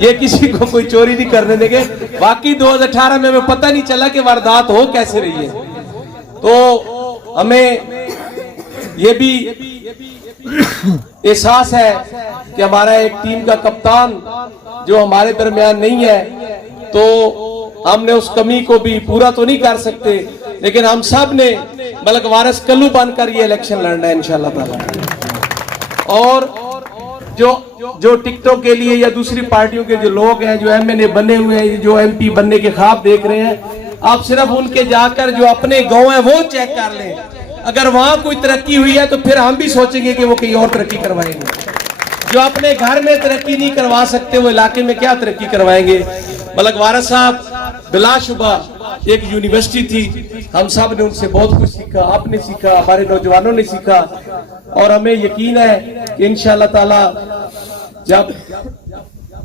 یہ کسی کو کوئی چوری نہیں کرنے دیں گے. باقی 2018 میں ہمیں پتہ نہیں چلا کہ واردات ہو کیسے رہی ہے. تو ہمیں یہ بھی احساس ہے کہ ہمارا ایک ٹیم کا کپتان جو ہمارے درمیان نہیں ہے, تو ہم نے اس کمی کو بھی پورا تو نہیں کر سکتے, لیکن ہم سب نے ملک وارث کلو بن کر یہ الیکشن لڑنا ہے انشاءاللہ تعالی. اور جو ٹکٹوں کے لیے یا دوسری پارٹیوں کے جو لوگ ہیں, جو ایم این اے بنے ہوئے ہیں, جو ایم پی بننے کے خواب دیکھ رہے ہیں, آپ صرف ان کے جا کر جو اپنے گاؤں ہیں وہ چیک کر لیں. اگر وہاں کوئی ترقی ہوئی ہے تو پھر ہم بھی سوچیں گے کہ وہ کہیں اور ترقی کروائیں گے. جو اپنے گھر میں ترقی نہیں کروا سکتے وہ علاقے میں کیا ترقی کروائیں گے. ملک وارث صاحب بلا شبہ ایک یونیورسٹی تھی, ہم سب نے ان سے بہت کچھ سیکھا, آپ نے سیکھا, ہمارے نوجوانوں نے سیکھا, اور ہمیں یقین ہے کہ انشاءاللہ تعالی جب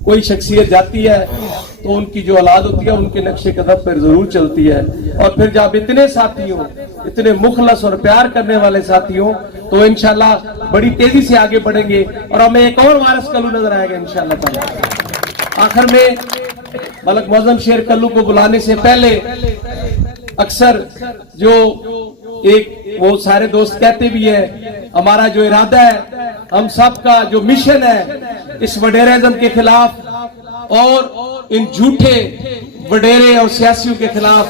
کوئی شخصیت جاتی ہے تو ان کی جو اولاد ہوتی ہے ان کے نقش قدم پر ضرور چلتی ہے. اور پھر جب اتنے ساتھی ہوں, اتنے مخلص اور پیار کرنے والے ساتھی ہوں, تو انشاءاللہ بڑی تیزی سے آگے بڑھیں گے اور ہمیں ایک اور وارث کلو نظر آئے گا انشاءاللہ تعالی. آخر میں ملک معظم شیر کلو کو بلانے سے پہلے اکثر جو ایک وہ سارے دوست کہتے بھی ہیں, ہمارا جو ارادہ ہے, ہم سب کا جو مشن ہے اس وڈیرازم کے خلاف اور ان جھوٹے وڈیرے اور سیاسیوں کے خلاف.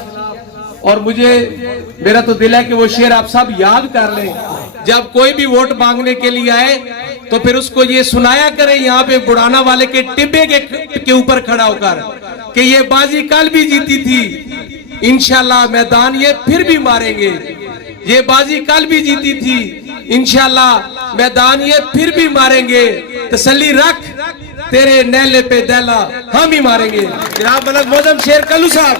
اور میرا تو دل ہے کہ وہ شعر آپ سب یاد کر لیں, جب کوئی بھی ووٹ مانگنے کے لیے آئے تو پھر اس کو یہ سنایا کریں یہاں پہ بڑھانا والے کے ٹبے کے اوپر کھڑا ہو کر کہ یہ بازی کل بھی جیتی تھی, انشاءاللہ میدان یہ پھر بھی ماریں گے. یہ بازی کل بھی جیتی تھی, انشاءاللہ میدان یہ پھر بھی ماریں گے. تسلی رکھ تیرے نیلے پہ دیلا ہم ہی ماریں گے. جناب ملک معظم شیر کلو صاحب.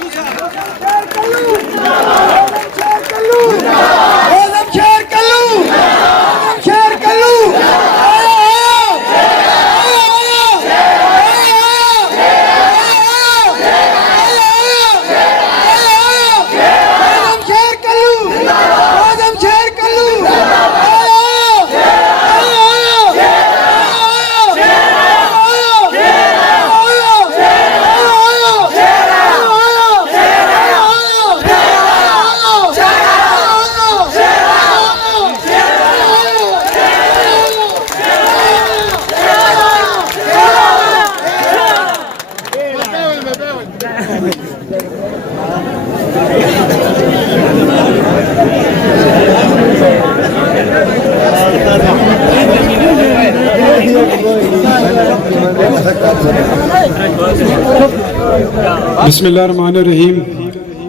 بسم اللہ الرحمن الرحیم.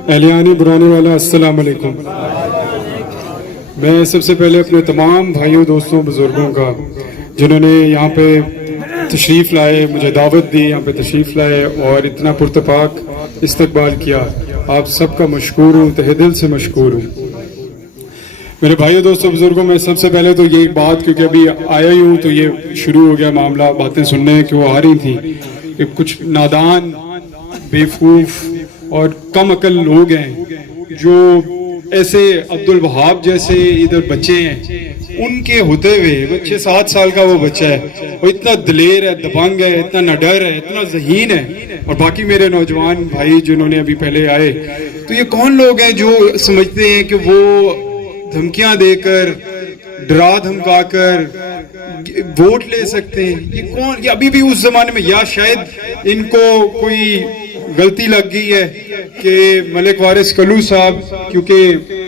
اہلیان برانے والا السلام علیکم. میں سب سے پہلے اپنے تمام بھائیوں, دوستوں, بزرگوں کا جنہوں نے یہاں پہ تشریف لائے, مجھے دعوت دی, یہاں پہ تشریف لائے اور اتنا پرتپاک استقبال کیا, آپ سب کا مشکور ہوں, تہہ دل سے مشکور ہوں. میرے بھائیوں, دوستوں, بزرگوں, میں سب سے پہلے تو یہ بات, کیونکہ ابھی آیا ہی ہوں تو یہ شروع ہو گیا معاملہ, باتیں سننے کہ وہ آ رہی تھیں کہ کچھ نادان, بیوقوف اور کم عقل لوگ ہیں جو ایسے عبدالوہاب جیسے ادھر بچے ہیں, ان کے ہوتے ہوئے بچے 7 سال کا وہ بچہ ہے, وہ اتنا دلیر ہے, دبنگ ہے, اتنا نڈر ہے, اتنا ذہین ہے. اور باقی میرے نوجوان بھائی جنہوں نے ابھی پہلے آئے, تو یہ کون لوگ ہیں جو سمجھتے ہیں کہ وہ دھمکیاں دے کر, ڈرا دھمکا کر ووٹ لے سکتے ہیں؟ یہ کون, یہ ابھی بھی اس زمانے میں, یا شاید ان کو کوئی غلطی لگ گئی ہے کہ ملک وارث کلو صاحب, کیونکہ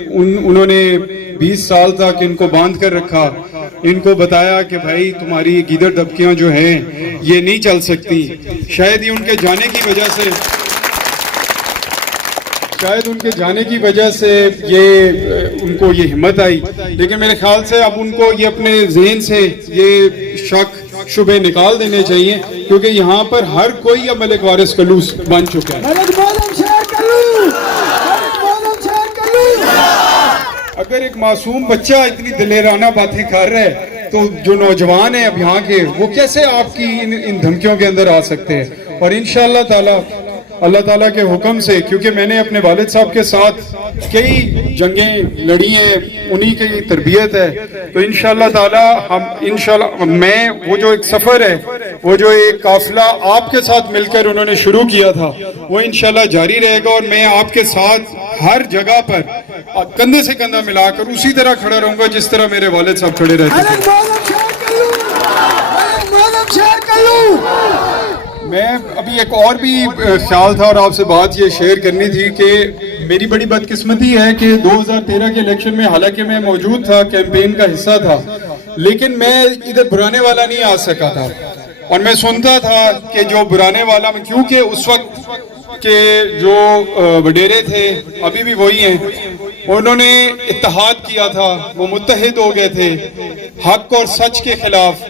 انہوں نے 20 سال تک ان کو باندھ کر رکھا, ان کو بتایا کہ بھائی تمہاری گیدڑ دھمکیاں جو ہیں یہ نہیں چل سکتی. شاید یہ ان کے جانے کی وجہ سے یہ ان کو یہ ہمت آئی. لیکن میرے خیال سے اب ان کو یہ اپنے ذہن سے یہ شک شبہ نکال دینے چاہیے, کیونکہ یہاں پر ہر کوئی اب ملک وارث کلو بن چکا ہے. اگر ایک معصوم بچہ اتنی دلیرانہ باتیں کر رہا ہے تو جو نوجوان ہیں اب یہاں کے, وہ کیسے آپ کی ان دھمکیوں کے اندر آ سکتے ہیں؟ اور انشاءاللہ تعالی اللہ تعالیٰ کے حکم سے, کیونکہ میں نے اپنے والد صاحب کے ساتھ کئی جنگیں لڑی ہیں, انہی کی تربیت ہے, تو انشاءاللہ تعالیٰ میں وہ جو ایک سفر ہے, وہ جو ایک قافلہ آپ کے ساتھ مل کر انہوں نے شروع کیا تھا, وہ انشاءاللہ جاری رہے گا, اور میں آپ کے ساتھ ہر جگہ پر کندھے سے کندھا ملا کر اسی طرح کھڑا رہوں گا جس طرح میرے والد صاحب کھڑے رہتے تھے. میں ابھی ایک اور بھی خیال تھا اور آپ سے بات یہ شیئر کرنی تھی کہ میری بڑی بدقسمتی ہے کہ 2013 کے الیکشن میں, حالانکہ میں موجود تھا, کیمپین کا حصہ تھا, لیکن میں ادھر برانے والا نہیں آ سکا تھا, اور میں سنتا تھا کہ جو برانے والا میں, کیونکہ اس وقت کے جو وڈیرے تھے ابھی بھی وہی ہیں, انہوں نے اتحاد کیا تھا, وہ متحد ہو گئے تھے حق اور سچ کے خلاف,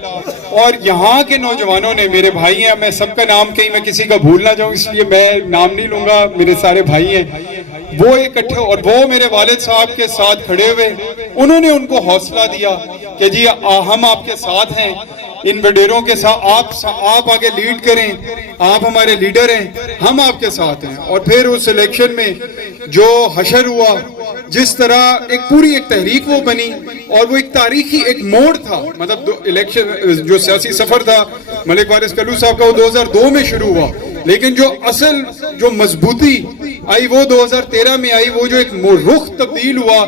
اور یہاں کے نوجوانوں نے, میرے بھائی ہیں, میں سب کا نام کہیں میں کسی کا بھول نہ جاؤں اس لیے میں نام نہیں لوں گا, میرے سارے بھائی ہیں, وہ اکٹھے, اور وہ میرے والد صاحب کے ساتھ کھڑے ہوئے, انہوں نے ان کو حوصلہ دیا کہ جی ہم آپ کے ساتھ ہیں, ان وڈیروں کے ساتھ آپ آگے لیڈ کریں, آپ ہمارے لیڈر ہیں, ہم آپ کے ساتھ ہیں. اور پھر اس الیکشن میں جو حشر ہوا, جس طرح پوری ایک تحریک وہ بنی, اور وہ ایک تاریخی ایک موڑ تھا, مطلب الیکشن جو سیاسی سفر تھا ملک وارث کلو صاحب کا, وہ 2002 میں شروع ہوا, لیکن جو اصل جو مضبوطی آئی وہ 2013 میں آئی, وہ جو ایک رخ تبدیل ہوا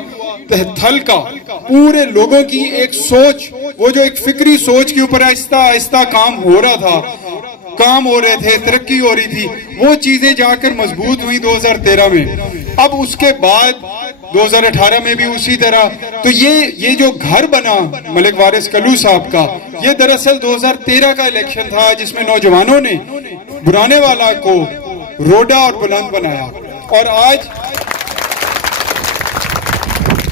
تھل کا, پورے لوگوں کی ایک سوچ, وہ جو ایک فکری سوچ کے اوپر آہستہ آہستہ کام ہو رہا تھا, کام ہو رہے تھے, ترقی ہو رہی تھی, وہ چیزیں جا کر مضبوط ہوئی 2013 میں. اب اس کے بعد 2018 میں بھی اسی طرح. تو یہ جو گھر بنا ملک وارث کلو صاحب کا, یہ دراصل 2013 کا الیکشن تھا جس میں نوجوانوں نے برانے والا کو روڈا اور بلند بنایا. اور آج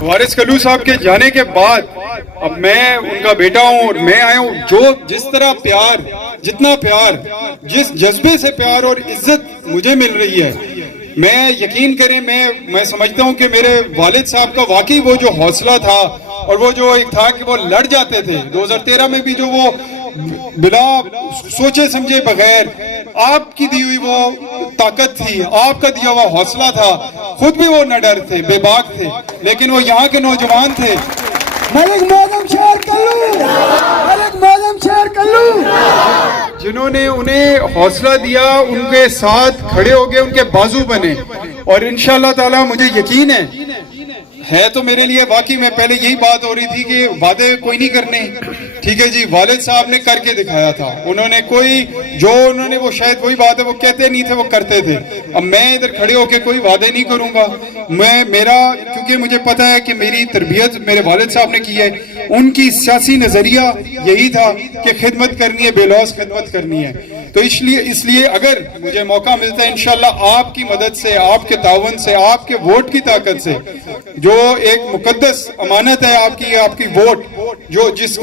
وارث کلو صاحب کے جانے کے بعد اب میں ان کا بیٹا ہوں, اور میں آیا ہوں, جو جس طرح پیار, جتنا پیار, جس جذبے سے پیار اور عزت مجھے مل رہی ہے, میں یقین کریں, میں سمجھتا ہوں کہ میرے والد صاحب کا واقعی وہ جو حوصلہ تھا, اور وہ جو ایک تھا کہ وہ لڑ جاتے تھے 2013 میں بھی, جو وہ بلا سوچے سمجھے بغیر, آپ کی دی ہوئی وہ طاقت تھی, آپ کا دیا ہوا حوصلہ تھا, خود بھی وہ نہ ڈر تھے, بے باک تھے, لیکن وہ یہاں کے نوجوان تھے. ملک معظم شہر کلو, ملک معظم شہر کلو, جنہوں نے انہیں حوصلہ دیا, ان کے ساتھ کھڑے ہو گئے, ان کے بازو بنے. اور انشاءاللہ تعالی مجھے یقین ہے تو میرے لیے واقعی, میں پہلے یہی بات ہو رہی تھی کہ وعدے کوئی نہیں کرنے, ٹھیک ہے جی, والد صاحب نے کر کے دکھایا تھا, انہوں نے انہوں نے وہ شاید وہی بات ہے, وہ کہتے نہیں تھے, وہ کرتے تھے. اب میں ادھر کھڑے ہو کے کوئی وعدے نہیں کروں گا, کیونکہ مجھے پتا ہے کہ میری تربیت میرے والد صاحب نے کی ہے, ان کی سیاسی نظریہ یہی تھا کہ خدمت کرنی ہے, بے لوث خدمت کرنی ہے. تو اس لیے اگر مجھے موقع ملتا ہے انشاءاللہ آپ کی مدد سے, آپ کے تعاون سے, آپ کے ووٹ کی طاقت سے, جو ایک مقدس امانت ہے آپ کی ووٹ, جو جس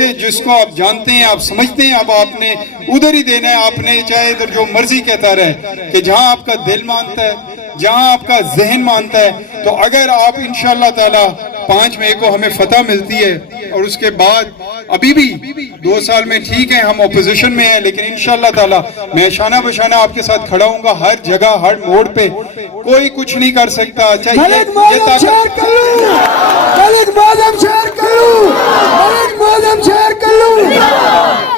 کو آپ جانتے ہیں, آپ سمجھتے ہیں, اب آپ نے ادھر ہی دینا ہے, آپ نے چاہے ادھر جو مرضی کہتا رہے, کہ جہاں آپ کا دل مانتا ہے, جہاں آپ کا ذہن مانتا ہے. تو اگر آپ انشاءاللہ تعالی 5 مئی کو ہمیں فتح ملتی ہے, اور اس کے بعد ابھی بھی 2 سال میں ٹھیک ہے ہم اپوزیشن میں ہیں, لیکن انشاءاللہ تعالی میں شانہ بشانہ آپ کے ساتھ کھڑا ہوں گا, ہر جگہ, ہر موڑ پہ. کوئی کچھ نہیں کر سکتا. ملک معظم شہر کلو, ملک معظم شہر کلو, ملک معظم شہر کلو.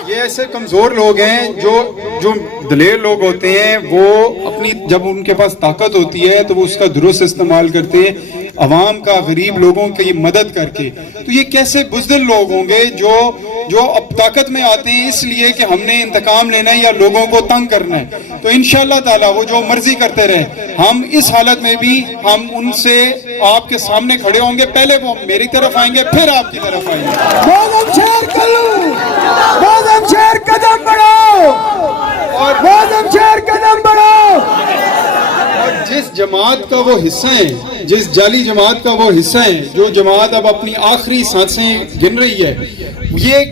یہ ایسے کمزور لوگ ہیں جو دلیر لوگ ہوتے ہیں, وہ اپنی جب ان کے پاس طاقت ہوتی ہے تو وہ اس کا درست استعمال کرتے ہیں, عوام کا, غریب لوگوں کی مدد کر کے. تو یہ کیسے بزدل لوگ ہوں گے جو اب طاقت میں آتے ہیں اس لیے کہ ہم نے انتقام لینا ہے یا لوگوں کو تنگ کرنا ہے. تو انشاءاللہ تعالی وہ جو مرضی کرتے رہے, ہم اس حالت میں بھی ہم ان سے آپ کے سامنے کھڑے ہوں گے. پہلے وہ میری طرف آئیں گے, پھر آپ کی طرف آئیں گے. معظم شہر کلو, معظم شہر قدم بڑھاؤ, اور معظم شہر قدم بڑھاؤ. اور جس جماعت کا وہ حصہ ہیں, جس جعلی جماعت کا وہ حصہ ہیں, جو جماعت اب اپنی آخری سانسیں گن رہی ہے, یہ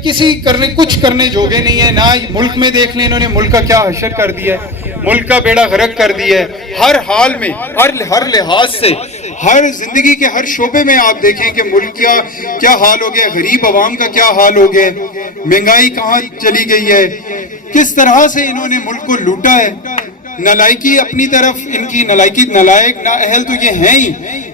کچھ کرنے جوگے نہیں ہے. نہ ملک میں دیکھ لیں انہوں نے ملک کا کیا حشر کر دیا ہے, ملک کا بیڑا غرق کر دیا ہے. ہر حال میں, ہر لحاظ سے, ہر زندگی کے ہر شعبے میں آپ دیکھیں کہ ملک کیا حال ہو گیا, غریب عوام کا کیا حال ہو گیا, مہنگائی کہاں چلی گئی ہے, کس طرح سے انہوں نے ملک کو لوٹا ہے. نالائکی اپنی طرف ان کی نالائکی نالائق نااہل تو یہ ہیں ہی،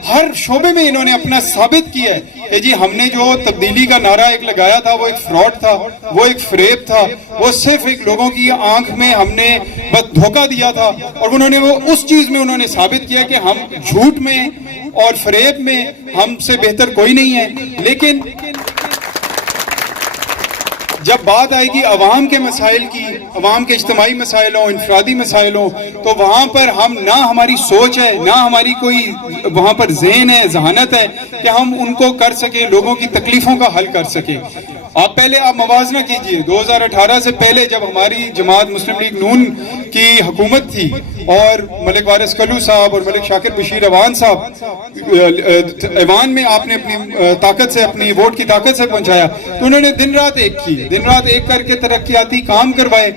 ہر شعبے میں انہوں نے اپنا ثابت کیا ہے کہ جی ہم نے جو تبدیلی کا نعرہ ایک لگایا تھا وہ ایک فراڈ تھا، وہ ایک فریب تھا، وہ صرف ایک لوگوں کی آنکھ میں ہم نے بس دھوکہ دیا تھا، اور انہوں نے وہ اس چیز میں انہوں نے ثابت کیا کہ ہم جھوٹ میں اور فریب میں ہم سے بہتر کوئی نہیں ہے۔ لیکن جب بات آئے گی عوام کے مسائل کی، عوام کے اجتماعی مسائلوں، انفرادی مسائلوں، تو وہاں پر ہم نہ ہماری سوچ ہے، نہ ہماری کوئی وہاں پر ذہن ہے، ذہانت ہے کہ ہم ان کو کر سکیں، لوگوں کی تکلیفوں کا حل کر سکیں۔ آپ موازنہ کیجئے 2018 سے پہلے جب ہماری جماعت مسلم لیگ نون کی حکومت تھی اور ملک وارث کلو صاحب اور ملک شاکر بشیر ایوان صاحب ایوان میں آپ نے اپنی طاقت سے، اپنی ووٹ کی طاقت سے پہنچایا، تو انہوں نے دن رات ایک کی، دن رات ایک کر کے ترقیاتی کام کروائے،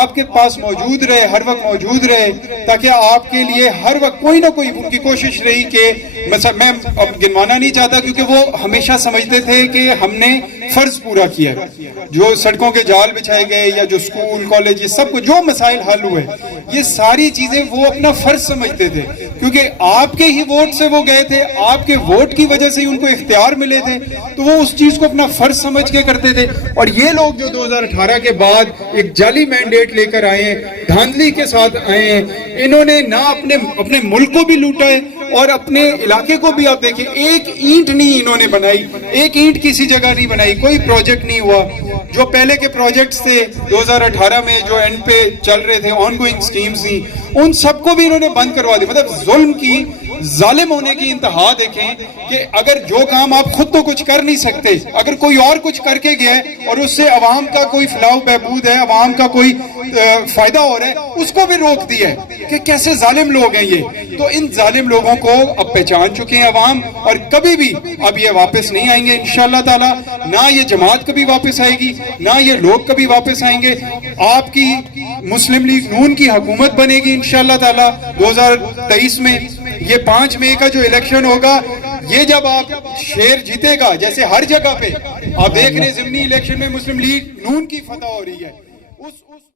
آپ کے پاس موجود رہے، ہر وقت موجود رہے، تاکہ آپ کے لیے ہر وقت کوئی نہ کوئی ان کی کوشش رہی کہ میں اب گنوانا نہیں چاہتا، کیونکہ وہ ہمیشہ سمجھتے تھے کہ ہم نے فرض پورا کیا ہے، جو سڑکوں کے جال بچھائے گئے یا جو سکول کالج یہ سب جو مسائل حل ہوئے، یہ ساری چیزیں وہ اپنا فرض سمجھتے تھے، کیونکہ آپ کے ہی ووٹ سے وہ گئے تھے، آپ کے ووٹ کی وجہ سے ہی ان کو اختیار ملے تھے، تو وہ اس چیز کو اپنا فرض سمجھ کے کرتے تھے۔ اور یہ لوگ جو 2018 کے بعد ایک جعلی مینڈیٹ لے کر آئے ہیں، دھاندلی کے ساتھ آئے ہیں، انہوں نے نہ اپنے ملک کو بھی لوٹا ہے اور اپنے علاقے کو بھی، آپ دیکھیں ایک اینٹ نہیں انہوں نے بنائی، ایک اینٹ کسی جگہ نہیں بنائی، کوئی پروجیکٹ نہیں ہوا۔ جو پہلے کے پروجیکٹس تھے 2018 میں جو اینڈ پہ چل رہے تھے، آن گوئنگ سکیمز تھی، ان سب کو بھی انہوں نے بند کروا دی۔ مطلب ظلم کی، ظالم ہونے کی انتہا دیکھیں کہ اگر جو کام آپ خود تو کچھ کر نہیں سکتے، اگر کوئی اور کچھ کر کے گیا ہے اور اس سے عوام کا کوئی فلاح و بہبود ہے، عوام کا کوئی فائدہ ہو رہا ہے، اس کو بھی روک دیا ہے کہ کیسے ظالم لوگ ہیں یہ۔ تو ان ظالم لوگوں کو اب پہچان چکے ہیں عوام، اور کبھی بھی اب یہ واپس نہیں آئیں گے انشاءاللہ تعالی، نہ یہ جماعت کبھی واپس آئے گی، نہ یہ لوگ کبھی واپس آئیں گے۔ آپ کی مسلم لیگ نون کی حکومت بنے گی انشاءاللہ تعالی 2023 میں۔ یہ 5 مئی کا جو الیکشن ہوگا، یہ جب آپ شیر جیتے گا، جیسے ہر جگہ پہ آپ دیکھ رہے ہیں ضمنی الیکشن میں مسلم لیگ نون کی فتح ہو رہی ہے،